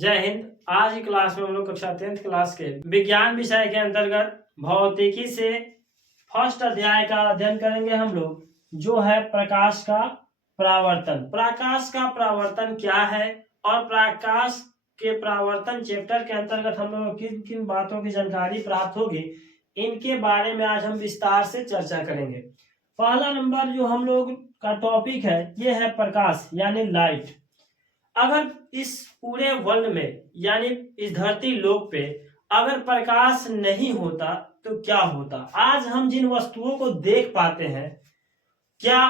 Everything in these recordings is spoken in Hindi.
जय हिंद। आज की क्लास में हम लोग कक्षा 10th क्लास के विज्ञान विषय के अंतर्गत भौतिकी से फर्स्ट अध्याय का अध्ययन करेंगे हम लोग, जो है प्रकाश का परावर्तन। प्रकाश का परावर्तन क्या है और प्रकाश के परावर्तन चैप्टर के अंतर्गत हम लोग किन किन बातों की जानकारी प्राप्त होगी, इनके बारे में आज हम विस्तार से चर्चा करेंगे। पहला नंबर जो हम लोग का टॉपिक है ये है प्रकाश यानी लाइट। अगर इस पूरे वर्ल्ड में यानी इस धरती लोक पे अगर प्रकाश नहीं होता तो क्या होता। आज हम जिन वस्तुओं को देख पाते हैं, क्या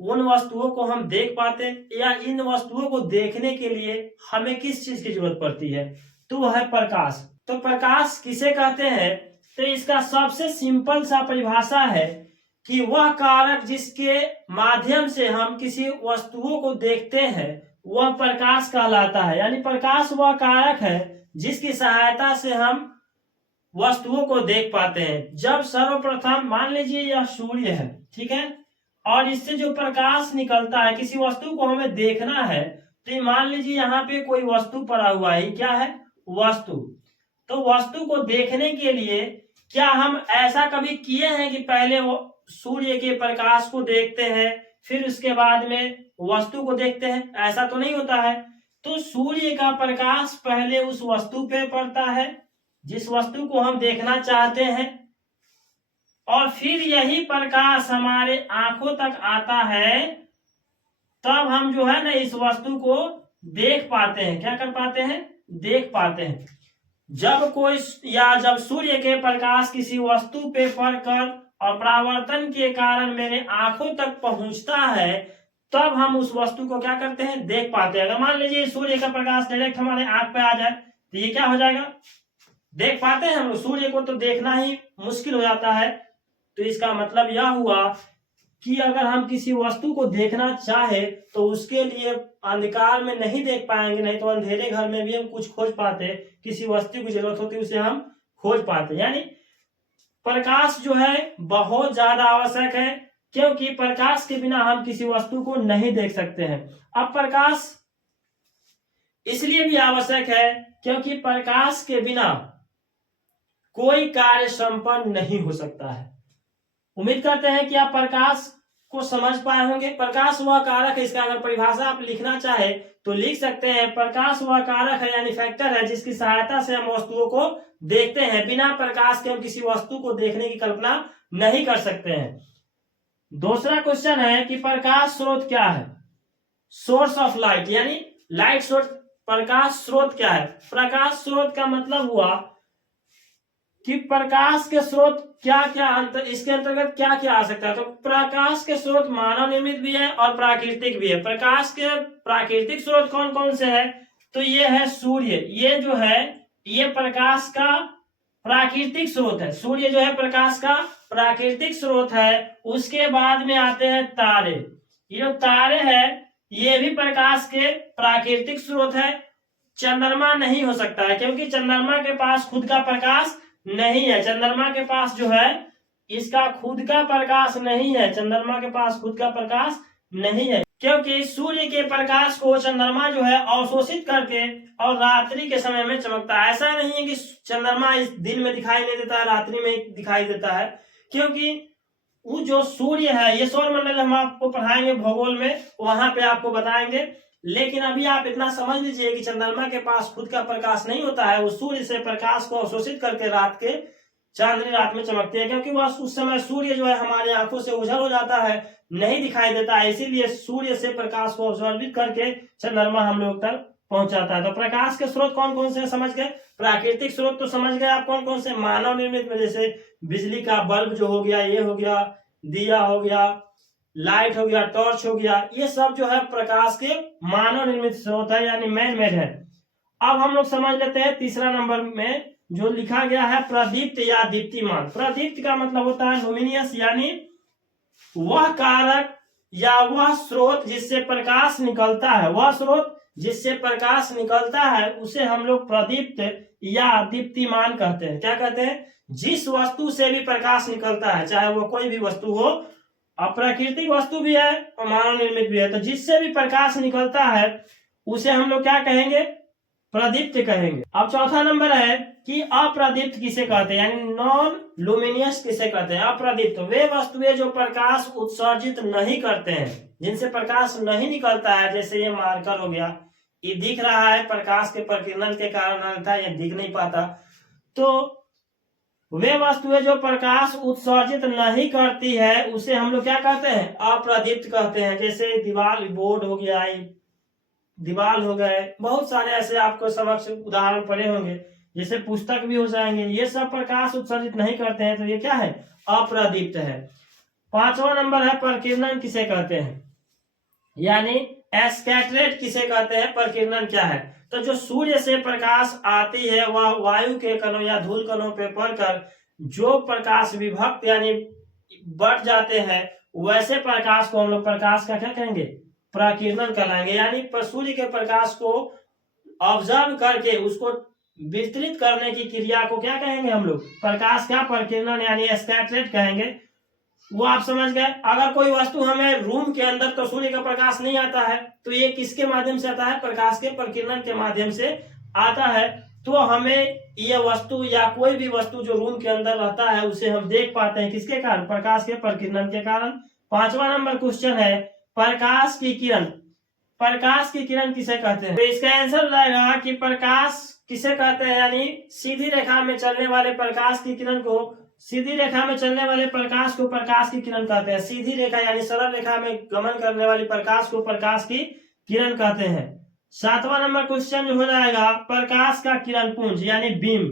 उन वस्तुओं को हम देख पाते या इन वस्तुओं को देखने के लिए हमें किस चीज की जरूरत पड़ती है, तो वह है प्रकाश। तो प्रकाश किसे कहते हैं, तो इसका सबसे सिंपल सा परिभाषा है कि वह कारक जिसके माध्यम से हम किसी वस्तुओं को देखते हैं वह प्रकाश कहलाता है। यानी प्रकाश वह कारक है जिसकी सहायता से हम वस्तुओं को देख पाते हैं। जब सर्वप्रथम मान लीजिए यह सूर्य है, ठीक है, और इससे जो प्रकाश निकलता है, किसी वस्तु को हमें देखना है, तो मान लीजिए यहाँ पे कोई वस्तु पड़ा हुआ है, क्या है, वस्तु। तो वस्तु को देखने के लिए क्या हम ऐसा कभी किए हैं कि पहले वो सूर्य के प्रकाश को देखते हैं फिर उसके बाद में वस्तु को देखते हैं? ऐसा तो नहीं होता है। तो सूर्य का प्रकाश पहले उस वस्तु पे पड़ता है जिस वस्तु को हम देखना चाहते हैं, और फिर यही प्रकाश हमारे आंखों तक आता है, तब हम जो है ना इस वस्तु को देख पाते हैं। क्या कर पाते हैं? देख पाते हैं। जब सूर्य के प्रकाश किसी वस्तु पे पड़कर और परावर्तन के कारण मेरे आंखों तक पहुंचता है, तब हम उस वस्तु को क्या करते हैं? देख पाते हैं। अगर मान लीजिए सूर्य का प्रकाश डायरेक्ट हमारे आंख पे आ जाए तो ये क्या हो जाएगा? देख पाते हैं हम। सूर्य को तो देखना ही मुश्किल हो जाता है। तो इसका मतलब यह हुआ कि अगर हम किसी वस्तु को देखना चाहे तो उसके लिए अंधकार में नहीं देख पाएंगे, नहीं तो अंधेरे घर में भी हम कुछ खोज पाते, किसी वस्तु की जरूरत होती उसे हम खोज पाते। यानी प्रकाश जो है बहुत ज्यादा आवश्यक है, क्योंकि प्रकाश के बिना हम किसी वस्तु को नहीं देख सकते हैं। अब प्रकाश इसलिए भी आवश्यक है क्योंकि प्रकाश के बिना कोई कार्य संपन्न नहीं हो सकता है। उम्मीद करते हैं कि आप प्रकाश को समझ पाए होंगे। प्रकाश वह कारक है, इसका अगर परिभाषा आप लिखना चाहे तो लिख सकते हैं, प्रकाश वह कारक है यानी फैक्टर है जिसकी सहायता से हम वस्तुओं को देखते हैं। बिना प्रकाश के हम किसी वस्तु को देखने की कल्पना नहीं कर सकते हैं। दूसरा क्वेश्चन है कि प्रकाश स्रोत क्या है? सोर्स ऑफ लाइट यानी लाइट सोर्स। प्रकाश स्रोत क्या है? प्रकाश स्रोत का मतलब हुआ कि प्रकाश के स्रोत क्या क्या इसके अंतर्गत क्या क्या आ सकता है। तो प्रकाश के स्रोत मानव निर्मित भी है और प्राकृतिक भी है। प्रकाश के प्राकृतिक स्रोत कौन कौन से है? तो ये है सूर्य। ये जो है ये प्रकाश का प्राकृतिक स्रोत है। सूर्य जो है प्रकाश का प्राकृतिक स्रोत है। उसके बाद में आते हैं तारे। ये जो तारे हैं ये भी प्रकाश के प्राकृतिक स्रोत है। चंद्रमा नहीं हो सकता है क्योंकि चंद्रमा के पास खुद का प्रकाश नहीं है। चंद्रमा के पास जो है इसका खुद का प्रकाश नहीं है। चंद्रमा के पास खुद का प्रकाश नहीं है क्योंकि सूर्य के प्रकाश को चंद्रमा जो है अवशोषित करके और रात्रि के समय में चमकता है। ऐसा नहीं है कि चंद्रमा इस दिन में दिखाई नहीं देता है, रात्रि में दिखाई देता है, क्योंकि वो जो सूर्य है, ये सौर मंडल हम आपको पढ़ाएंगे भूगोल में, वहां पे आपको बताएंगे। लेकिन अभी आप इतना समझ लीजिए कि चंद्रमा के पास खुद का प्रकाश नहीं होता है। वो सूर्य से प्रकाश को अवशोषित करके रात के चांदनी रात में चमकती है, क्योंकि वह उस समय सूर्य जो है हमारी आंखों से उजल हो जाता है, नहीं दिखाई देता है। इसीलिए सूर्य से प्रकाश को अवशोषित करके चंद्रमा हम लोग तक पहुंचाता है। तो प्रकाश के स्रोत कौन कौन से समझ गए? प्राकृतिक स्रोत तो समझ गए आप कौन कौन से। मानव निर्मित में जैसे बिजली का बल्ब जो हो गया, ये हो गया, दिया हो गया, लाइट हो गया, टॉर्च हो गया, ये सब जो है प्रकाश के मानव निर्मित स्रोत है यानी मैन मेड है। अब हम लोग समझ लेते हैं तीसरा नंबर में जो लिखा गया है प्रदीप्त या दीप्तिमान। प्रदीप्त का मतलब होता है लुमिनियस, यानी वह कारक या वह स्रोत जिससे प्रकाश निकलता है। वह स्रोत जिससे प्रकाश निकलता है उसे हम लोग प्रदीप्त या दीप्तिमान कहते हैं। क्या कहते हैं? जिस वस्तु से भी प्रकाश निकलता है, चाहे वो कोई भी वस्तु हो, अप्राकृतिक वस्तु भी है और मानव निर्मित भी है, तो जिससे भी प्रकाश निकलता है उसे हम लोग क्या कहेंगे? प्रदीप्त कहेंगे। अब चौथा नंबर है कि अप्रदीप्त किसे कहते हैं, यानी नॉन लुमिनियस किसे कहते हैं। अप्रदीप्त वे वस्तुएं जो प्रकाश उत्सर्जित नहीं करते हैं, जिनसे प्रकाश नहीं निकलता है, जैसे ये मार्कर हो गया, ये दिख रहा है प्रकाश के प्रकीर्णन के कारण अन्यथा ये दिख नहीं पाता। तो वे वस्तुएं जो प्रकाश उत्सर्जित नहीं करती है उसे हम लोग क्या कहते हैं, अप्रदीप्त कहते हैं। जैसे दीवार, बोर्ड हो गया, दीवार हो गए, बहुत सारे ऐसे आपको समक्ष उदाहरण पड़े होंगे, जैसे पुस्तक भी हो जाएंगे, ये सब प्रकाश उत्सर्जित नहीं करते हैं, तो ये क्या है, अप्रदीप्त है। पांचवा नंबर है प्रकीर्णन किसे कहते हैं, यानी एस्कैटरेट किसे कहते हैं। प्रकीर्णन क्या है, तो जो सूर्य से प्रकाश आती है वह वायु के कणों या धूल कणों पे पड़कर जो प्रकाश विभक्त यानी बढ़ जाते हैं, वैसे प्रकाश को हम लोग प्रकाश का क्या कहेंगे, प्रकीर्णन कहलाएंगे। यानी सूर्य के प्रकाश को ऑब्जर्व करके उसको विस्तृत करने की क्रिया को क्या कहेंगे हम लोग, प्रकाश का प्रकीर्णन यानी एस्कैटरेट कहेंगे। वो आप समझ गए। अगर कोई वस्तु हमें रूम के अंदर तो सूर्य का प्रकाश नहीं आता है, तो ये किसके माध्यम से आता है, प्रकाश के प्रकीर्णन के माध्यम से आता है। तो हमें ये वस्तु या कोई भी वस्तु जो रूम के अंदर रहता है उसे हम देख पाते हैं किसके कारण, प्रकाश के प्रकीर्णन के कारण। पांचवा नंबर क्वेश्चन है प्रकाश की किरण। प्रकाश की किरण किसे कहते हैं, तो इसका आंसर रहेगा कि प्रकाश किसे कहते हैं, यानी सीधी रेखा में चलने वाले प्रकाश की किरण को, सीधी रेखा में चलने वाले प्रकाश को प्रकाश की किरण कहते हैं। सीधी रेखा यानी सरल रेखा में गमन करने वाली प्रकाश को प्रकाश की किरण कहते हैं। सातवां नंबर क्वेश्चन जो हो जाएगा प्रकाश का किरण पुंज यानी बीम।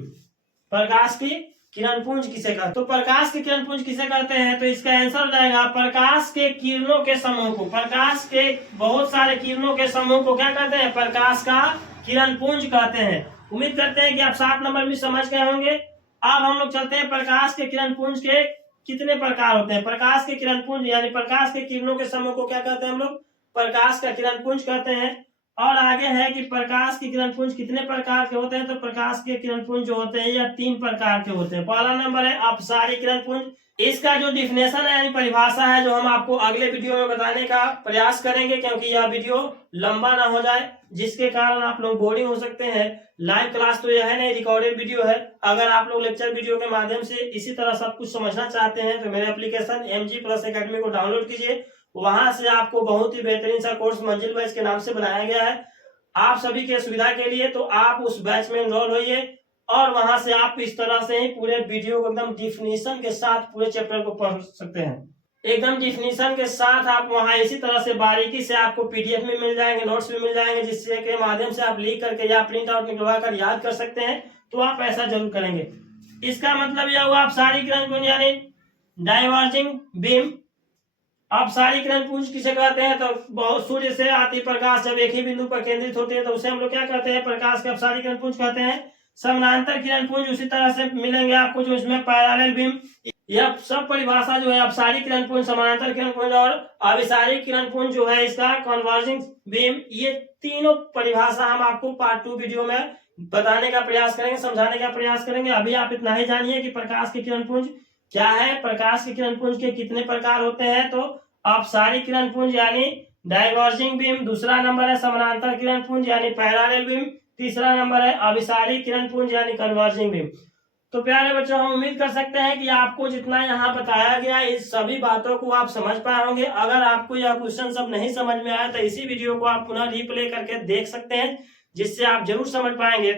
प्रकाश की किरण पुंज किसे कहते हैं, तो प्रकाश के किरण पुंज किसे कहते हैं, तो इसका आंसर हो जाएगा प्रकाश के किरणों के समूह को, प्रकाश के बहुत सारे किरणों के समूह को क्या कहते हैं, प्रकाश का किरण पुंज कहते हैं। उम्मीद करते हैं कि आप 7 नंबर भी समझ गए होंगे। अब हम लोग चलते हैं प्रकाश के किरण पुंज के कितने प्रकार होते हैं। प्रकाश के किरण पुंज यानी प्रकाश के किरणों के समूह को क्या कहते हैं हम लोग, प्रकाश का किरण पुंज कहते हैं। और आगे है कि प्रकाश के किरण पुंज कितने प्रकार के होते हैं, तो प्रकाश के किरण पुंज जो होते हैं यह 3 प्रकार के होते हैं। पहला नंबर है अपसारी किरण पुंज। इसका जो डिफिनेशन है यानी परिभाषा है जो हम आपको अगले वीडियो में बताने का प्रयास करेंगे, क्योंकि यह वीडियो लंबा ना हो जाए जिसके कारण आप लोग बोरिंग हो सकते हैं। लाइव क्लास तो यह है नहीं, रिकॉर्डेड वीडियो है। अगर आप लोग लेक्चर वीडियो के माध्यम से इसी तरह सब कुछ समझना चाहते हैं तो मेरे एप्लीकेशन MG+ एकेडमी को डाउनलोड कीजिए। वहां से आपको बहुत ही बेहतरीन सा कोर्स मंजिल बैच के नाम से बनाया गया है आप सभी के सुविधा के लिए। तो आप उस बैच में एनरोल होइए और वहां से आप इस तरह से ही पूरे वीडियो को एकदम डिफिनीशन के साथ पूरे चैप्टर को पढ़ सकते हैं। एकदम डिफिनीशन के साथ आप वहां इसी तरह से बारीकी से आपको PDF में मिल जाएंगे, नोट्स भी मिल जाएंगे, जिससे के माध्यम से आप लिख करके या प्रिंट आउट निकलवा कर याद कर सकते हैं। तो आप ऐसा जरूर करेंगे। इसका मतलब यह हुआ अपसारी किरण पुंज यानी डाइवर्जिंग बीम। अपसारी किरण पुंज किसे कहते हैं, तो बहुत सूर्य से आती प्रकाश जब एक ही बिंदु पर केंद्रित होती है तो उसे हम लोग क्या कहते हैं, प्रकाश के अपसारी किरण पुंज कहते हैं। समानांतर किरण पुंज उसी तरह से मिलेंगे आपको जो इसमें पैरेलल बीम। यह सब परिभाषा जो है अपसारी किरण पुंज, समानांतर किरण पुंज और अभिसारी किरण पुंज जो है इसका कन्वर्जिंग बीम, ये तीनों परिभाषा हम आपको पार्ट 2 वीडियो में बताने का प्रयास करेंगे, समझाने का प्रयास करेंगे। अभी आप इतना ही जानिए कि प्रकाश के किरण पुंज क्या है, प्रकाश के किरण पुंज के कितने प्रकार होते हैं। तो अपसारी किरण पुंज यानी डाइवर्जिंग बीम, दूसरा नंबर है समानांतर किरण पुंज यानी पैरेलल बीम, तीसरा नंबर है अभिसारी किरण पुंज यानी कन्वर्जिंग बीम। तो प्यारे बच्चों, हम उम्मीद कर सकते हैं कि आपको जितना यहाँ बताया गया इस सभी बातों को आप समझ पाए होंगे। अगर आपको यह क्वेश्चन सब नहीं समझ में आया तो इसी वीडियो को आप पुनः रिप्ले करके देख सकते हैं, जिससे आप जरूर समझ पाएंगे।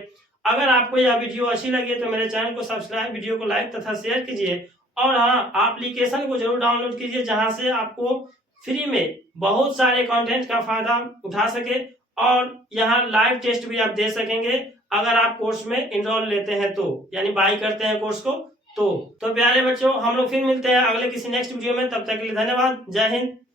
अगर आपको यह वीडियो अच्छी लगी तो मेरे चैनल को सब्सक्राइब, वीडियो को लाइक तथा शेयर कीजिए। और हाँ, एप्लीकेशन को जरूर डाउनलोड कीजिए जहां से आपको फ्री में बहुत सारे कंटेंट का फायदा उठा सके और यहाँ लाइव टेस्ट भी आप दे सकेंगे अगर आप कोर्स में एनरोल लेते हैं तो, यानी बाई करते हैं कोर्स को। तो प्यारे बच्चों, हम लोग फिर मिलते हैं अगले किसी नेक्स्ट वीडियो में। तब तक के लिए धन्यवाद। जय हिंद,